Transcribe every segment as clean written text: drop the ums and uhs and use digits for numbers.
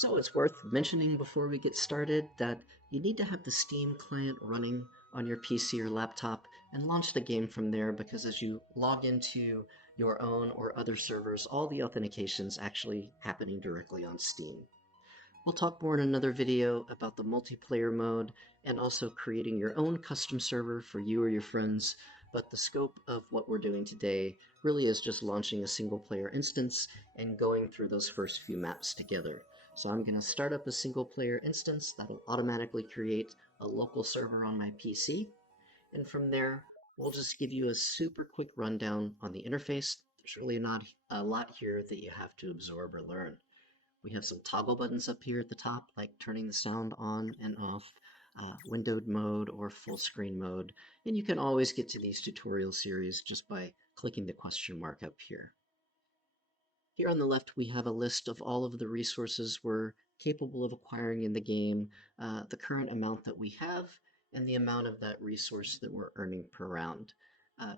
So it's worth mentioning before we get started that you need to have the Steam client running on your PC or laptop and launch the game from there, because as you log into your own or other servers, all the authentication is actually happening directly on Steam. We'll talk more in another video about the multiplayer mode and also creating your own custom server for you or your friends, but the scope of what we're doing today really is just launching a single player instance and going through those first few maps together. So I'm going to start up a single player instance that'll automatically create a local server on my PC, and from there we'll just give you a super quick rundown on the interface. There's really not a lot here that you have to absorb or learn. We have some toggle buttons up here at the top, like turning the sound on and off, windowed mode or full screen mode, and you can always get to these tutorial series just by clicking the question mark up here. Here on the left, we have a list of all of the resources we're capable of acquiring in the game, the current amount that we have, and the amount of that resource that we're earning per round.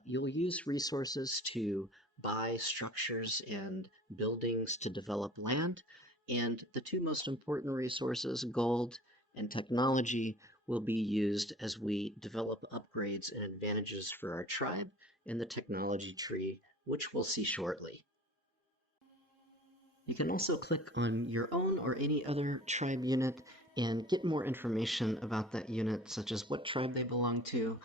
You'll use resources to buy structures and buildings to develop land, and the two most important resources, gold and technology, will be used as we develop upgrades and advantages for our tribe in the technology tree, which we'll see shortly. You can also click on your own or any other tribe unit and get more information about that unit, such as what tribe they belong to,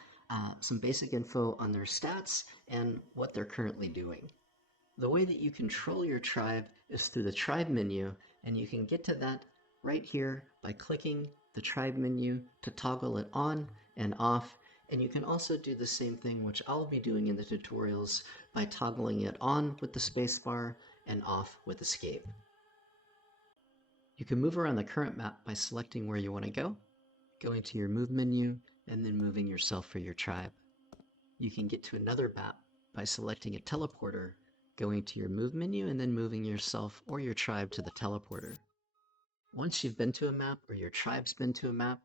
some basic info on their stats, and what they're currently doing. The way that you control your tribe is through the tribe menu, and you can get to that right here by clicking the tribe menu to toggle it on and off. And you can also do the same thing, which I'll be doing in the tutorials, by toggling it on with the spacebar and off with escape. You can move around the current map by selecting where you want to go, going to your move menu, and then moving yourself for your tribe. You can get to another map by selecting a teleporter, going to your move menu, and then moving yourself or your tribe to the teleporter. Once you've been to a map or your tribe's been to a map,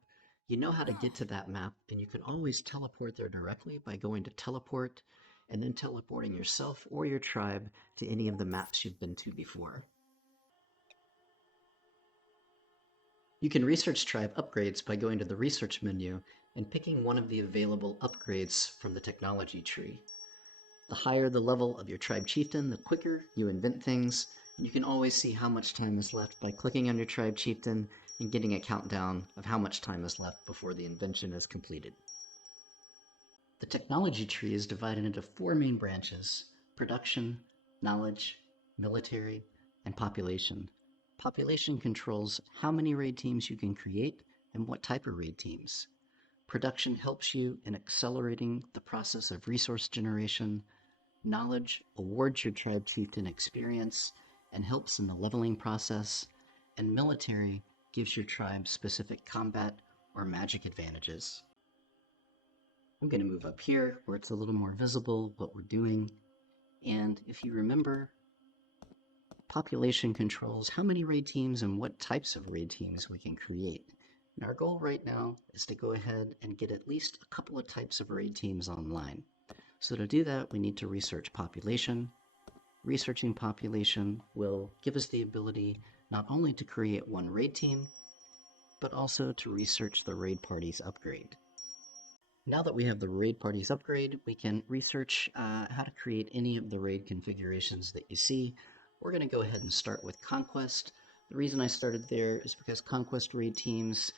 you know how to get to that map, and you can always teleport there directly by going to teleport and then teleporting yourself or your tribe to any of the maps you've been to before. You can research tribe upgrades by going to the research menu and picking one of the available upgrades from the technology tree. The higher the level of your tribe chieftain, the quicker you invent things, and you can always see how much time is left by clicking on your tribe chieftain and getting a countdown of how much time is left before the invention is completed. The technology tree is divided into four main branches: production, knowledge, military, and population. Population controls how many raid teams you can create and what type of raid teams. Production helps you in accelerating the process of resource generation. Knowledge awards your tribe chieftain experience and helps in the leveling process. And military gives your tribe specific combat or magic advantages. I'm going to move up here where it's a little more visible what we're doing. And if you remember, population controls how many raid teams and what types of raid teams we can create. And our goal right now is to go ahead and get at least a couple of types of raid teams online. So to do that, we need to research population. Researching population will give us the ability not only to create one raid team, but also to research the raid party's upgrade. Now that we have the raid party's upgrade, we can research how to create any of the raid configurations that you see. We're going to go ahead and start with Conquest. The reason I started there is because Conquest raid teams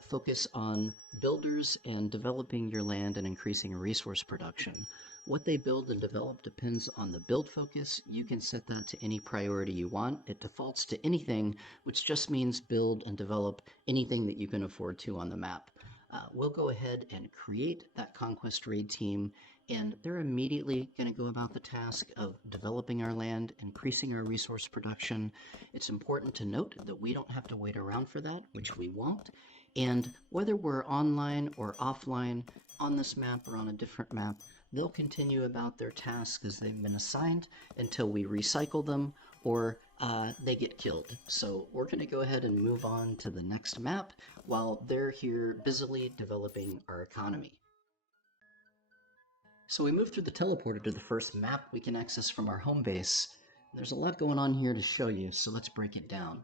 focus on builders and developing your land and increasing resource production. What they build and develop depends on the build focus. You can set that to any priority you want. It defaults to anything, which just means build and develop anything that you can afford to on the map. We'll go ahead and create that Conquest raid team, and they're immediately going to go about the task of developing our land, increasing our resource production. It's important to note that we don't have to wait around for that, which we won't. And whether we're online or offline, on this map or on a different map, they'll continue about their tasks as they've been assigned until we recycle them or they get killed. So we're going to go ahead and move on to the next map while they're here busily developing our economy. So we move through the teleporter to the first map we can access from our home base. There's a lot going on here to show you, so let's break it down.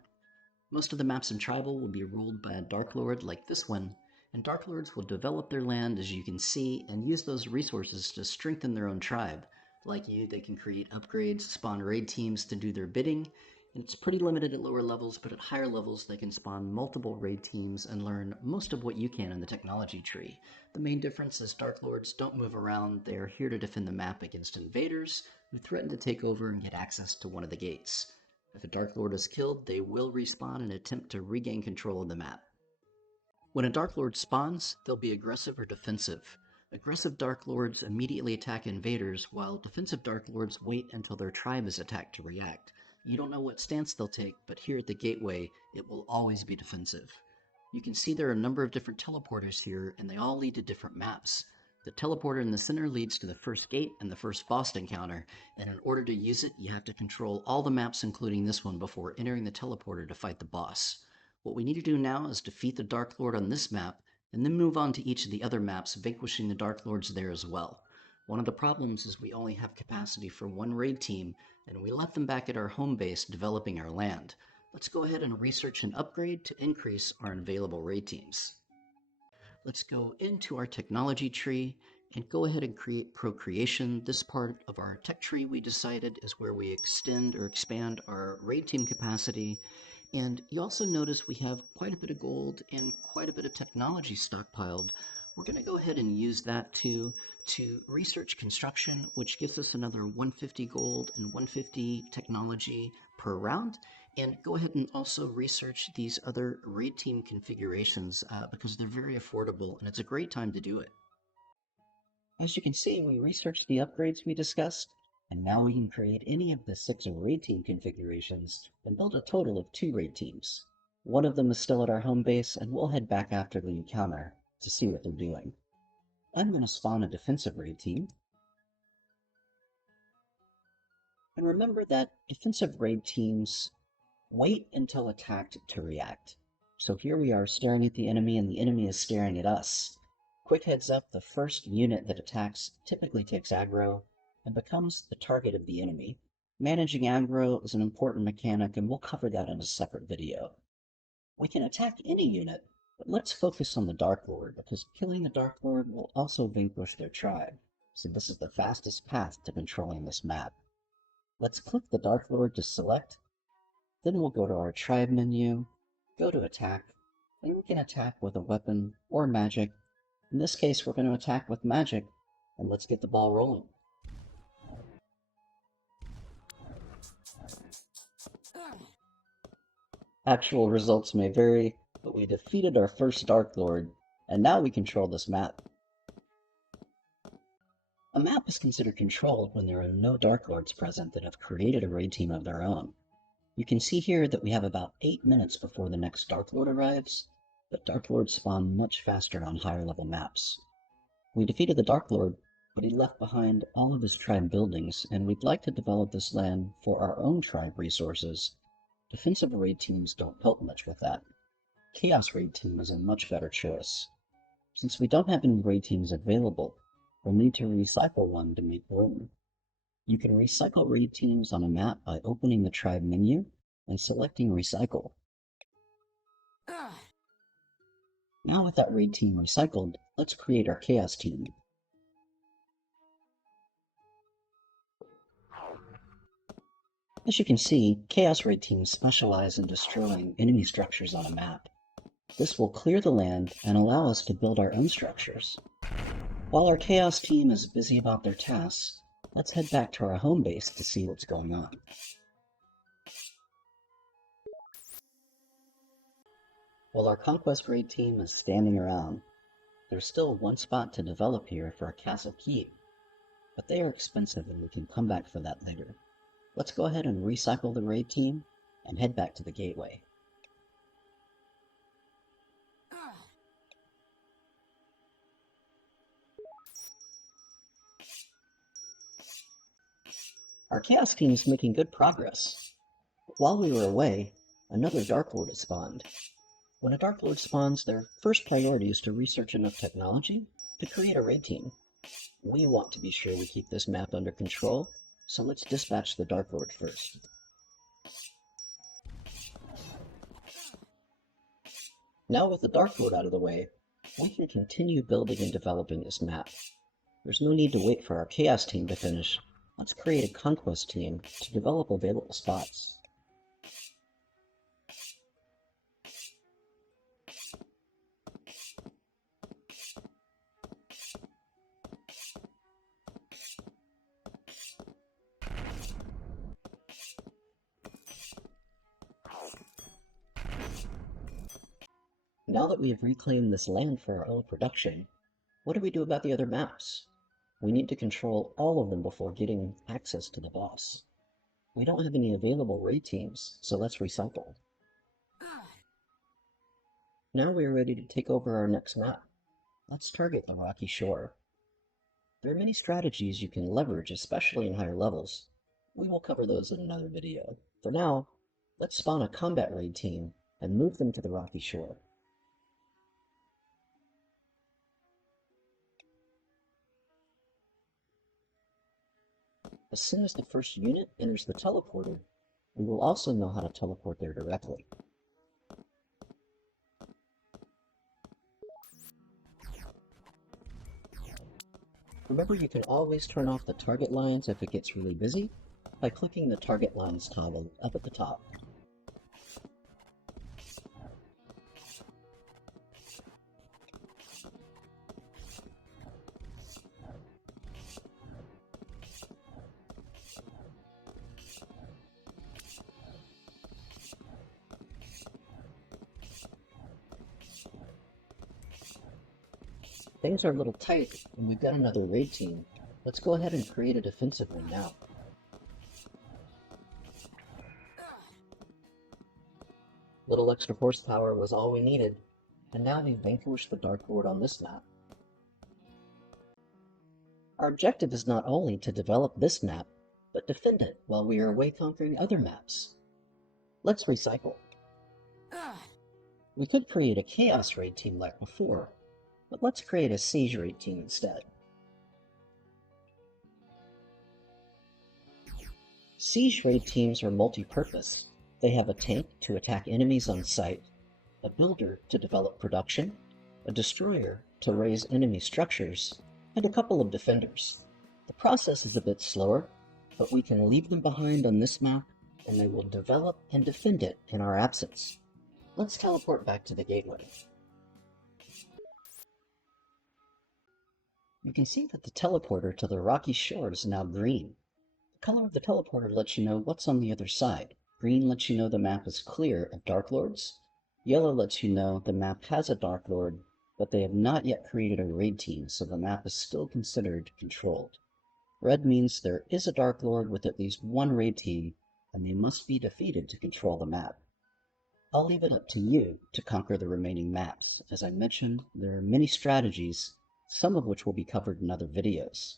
Most of the maps in Tribal will be ruled by a Dark Lord like this one, and Dark Lords will develop their land as you can see and use those resources to strengthen their own tribe. Like you, they can create upgrades, spawn raid teams to do their bidding, and it's pretty limited at lower levels, but at higher levels they can spawn multiple raid teams and learn most of what you can in the technology tree. The main difference is Dark Lords don't move around, they are here to defend the map against invaders who threaten to take over and get access to one of the gates. If a Dark Lord is killed, they will respawn and attempt to regain control of the map. When a Dark Lord spawns, they'll be aggressive or defensive. Aggressive Dark Lords immediately attack invaders, while defensive Dark Lords wait until their tribe is attacked to react. You don't know what stance they'll take, but here at the gateway, it will always be defensive. You can see there are a number of different teleporters here, and they all lead to different maps. The teleporter in the center leads to the first gate and the first boss encounter, and in order to use it, you have to control all the maps including this one before entering the teleporter to fight the boss. What we need to do now is defeat the Dark Lord on this map, and then move on to each of the other maps, vanquishing the Dark Lords there as well. One of the problems is we only have capacity for one raid team, and we left them back at our home base developing our land. Let's go ahead and research an upgrade to increase our available raid teams. Let's go into our technology tree and go ahead and create procreation. This part of our tech tree we decided is where we extend or expand our raid team capacity. And you also notice we have quite a bit of gold and quite a bit of technology stockpiled. We're going to go ahead and use that to research construction, which gives us another 150 gold and 150 technology per round. And go ahead and also research these other raid team configurations because they're very affordable and it's a great time to do it. As you can see, we researched the upgrades we discussed, and now we can create any of the 6 raid team configurations and build a total of 2 raid teams. One of them is still at our home base, and we'll head back after the encounter to see what they're doing. I'm going to spawn a defensive raid team. And remember that defensive raid teams wait until attacked to react. So here we are staring at the enemy and the enemy is staring at us. Quick heads up, the first unit that attacks typically takes aggro and becomes the target of the enemy. Managing aggro is an important mechanic and we'll cover that in a separate video. We can attack any unit, but let's focus on the Dark Lord because killing the Dark Lord will also vanquish their tribe. So this is the fastest path to controlling this map. Let's click the Dark Lord to select. Then we'll go to our tribe menu, go to attack, and we can attack with a weapon or magic. In this case, we're going to attack with magic, and let's get the ball rolling. Actual results may vary, but we defeated our first Dark Lord, and now we control this map. A map is considered controlled when there are no Dark Lords present that have created a raid team of their own. You can see here that we have about 8 minutes before the next Dark Lord arrives, but Dark Lords spawn much faster on higher level maps. We defeated the Dark Lord, but he left behind all of his tribe buildings, and we'd like to develop this land for our own tribe resources. Defensive raid teams don't help much with that. Chaos raid team is a much better choice. Since we don't have any raid teams available, we'll need to recycle one to make room. You can recycle raid teams on a map by opening the tribe menu and selecting recycle. Now with that raid team recycled, let's create our chaos team. As you can see, chaos raid teams specialize in destroying enemy structures on a map. This will clear the land and allow us to build our own structures. While our chaos team is busy about their tasks, let's head back to our home base to see what's going on. While our conquest raid team is standing around, there's still one spot to develop here for a castle keep, but they are expensive and we can come back for that later. Let's go ahead and recycle the raid team and head back to the gateway. Our chaos team is making good progress. While we were away, another Dark Lord has spawned. When a Dark Lord spawns, their first priority is to research enough technology to create a raid team. We want to be sure we keep this map under control, so let's dispatch the Dark Lord first. Now with the Dark Lord out of the way, we can continue building and developing this map. There's no need to wait for our Chaos team to finish. Let's create a Conquest team to develop available spots. Now that we have reclaimed this land for our own production, what do we do about the other maps? We need to control all of them before getting access to the boss. We don't have any available raid teams, so let's recycle. Now we are ready to take over our next map. Let's target the rocky shore. There are many strategies you can leverage, especially in higher levels. We will cover those in another video. For now, let's spawn a combat raid team and move them to the rocky shore. As soon as the first unit enters the teleporter, we will also know how to teleport there directly. Remember, you can always turn off the target lines if it gets really busy by clicking the target lines toggle up at the top. Things are a little tight, and we've got another raid team. Let's go ahead and create a defensive one now. Little extra horsepower was all we needed, and now we've vanquished the Dark Lord on this map. Our objective is not only to develop this map, but defend it while we are away conquering other maps. Let's recycle. We could create a Chaos raid team like before, but let's create a Siege raid team instead. Siege raid teams are multi-purpose. They have a tank to attack enemies on sight, a builder to develop production, a destroyer to raise enemy structures, and a couple of defenders. The process is a bit slower, but we can leave them behind on this map, and they will develop and defend it in our absence. Let's teleport back to the gateway. You can see that the teleporter to the rocky shore is now green. The color of the teleporter lets you know what's on the other side. Green lets you know the map is clear of Dark Lords. Yellow lets you know the map has a Dark Lord, but they have not yet created a raid team, so the map is still considered controlled. Red means there is a Dark Lord with at least one raid team, and they must be defeated to control the map. I'll leave it up to you to conquer the remaining maps. As I mentioned, there are many strategies, some of which will be covered in other videos.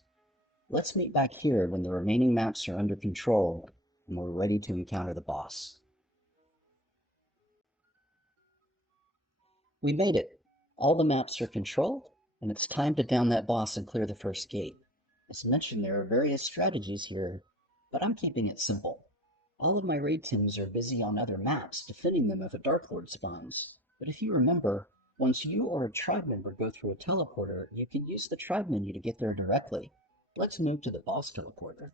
Let's meet back here when the remaining maps are under control and we're ready to encounter the boss. We made it. All the maps are controlled, and it's time to down that boss and clear the first gate. As mentioned, there are various strategies here, but I'm keeping it simple. All of my raid teams are busy on other maps, defending them if a Dark Lord spawns. But if you remember, once you or a tribe member go through a teleporter, you can use the tribe menu to get there directly. Let's move to the boss teleporter.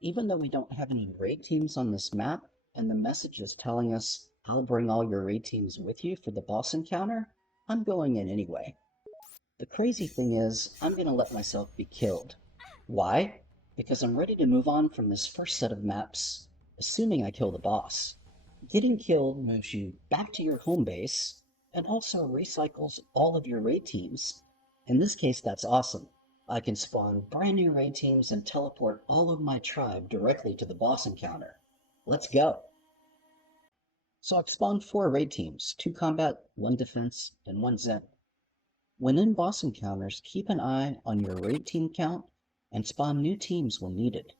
Even though we don't have any raid teams on this map, and the message is telling us, I'll bring all your raid teams with you for the boss encounter, I'm going in anyway. The crazy thing is, I'm going to let myself be killed. Why? Because I'm ready to move on from this first set of maps, assuming I kill the boss. Getting killed moves you back to your home base, and also recycles all of your raid teams. In this case, that's awesome. I can spawn brand new raid teams and teleport all of my tribe directly to the boss encounter. Let's go! So I've spawned 4 raid teams, 2 combat, 1 defense, and 1 zen. When in boss encounters, keep an eye on your raid team count and spawn new teams when needed.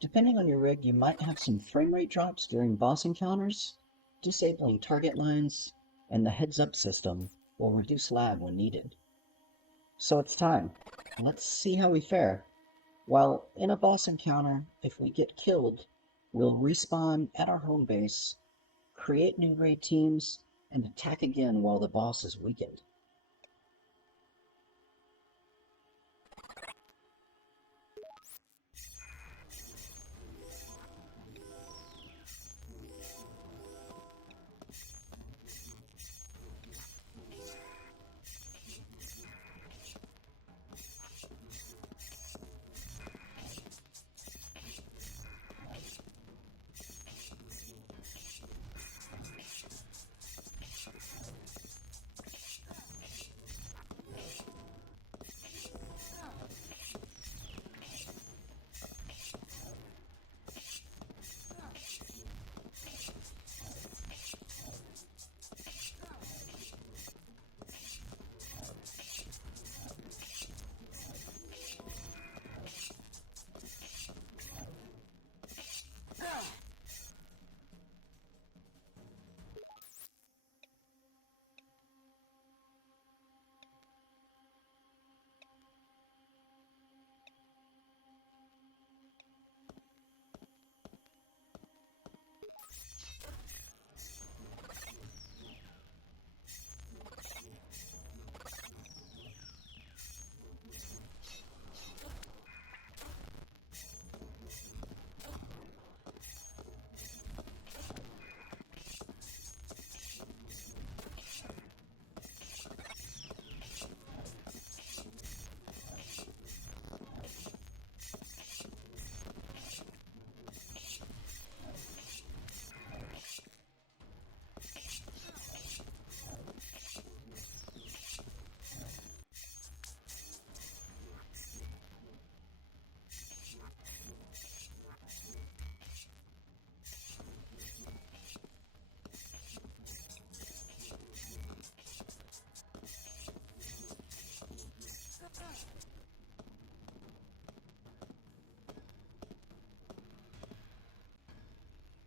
Depending on your rig, you might have some frame rate drops during boss encounters. Disabling target lines and the heads-up system will reduce lag when needed. So it's time. Let's see how we fare. While in a boss encounter, if we get killed, we'll respawn at our home base, create new raid teams, and attack again while the boss is weakened.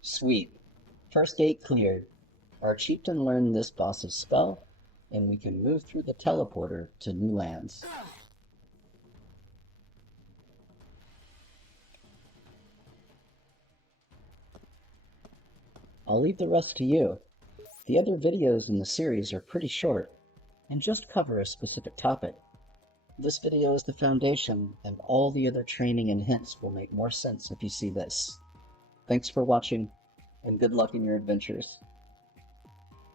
Sweet. First gate cleared. Our chieftain learned this boss's spell, and we can move through the teleporter to new lands. I'll leave the rest to you. The other videos in the series are pretty short, and just cover a specific topic. This video is the foundation, and all the other training and hints will make more sense if you see this. Thanks for watching, and good luck in your adventures.